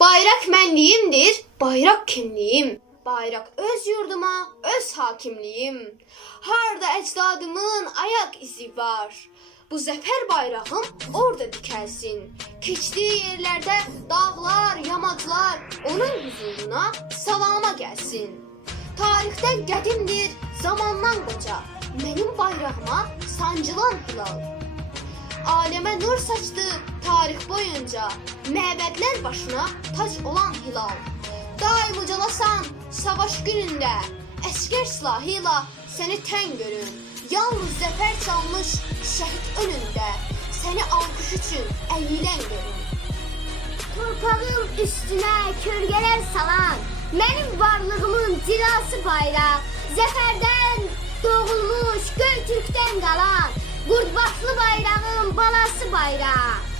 Bayrak mənliyimdir, bayraq kimliyim. Bayraq öz yurduma, öz hakimliyim. Harda ecdadımın ayak izi var. Bu zəfər bayrağım orada dikəlsin. Keçdiyi yerlərdə dağlar, yamaclar onun huzuruna salama gəlsin. Tarixdən qədimdir, zamandan qoca. Mənim bayrağıma sancılan hilal. Aləmə nur saçdı tarix boyunca. Məbədlər başına tac olan hilal. Daim ucalasan savaş günündə. Əskər silahıyla səni tən görün. Yalnız zəfər çalmış şəhid önündə. Səni alqış üçün əyilən görün. Torpağın üstünə kölgələr salan Mənim varlığımın cilası bayraq Zəfərdən doğulmuş Göytürkdən qalan Qurdbaşlı bayrağın balası bayraq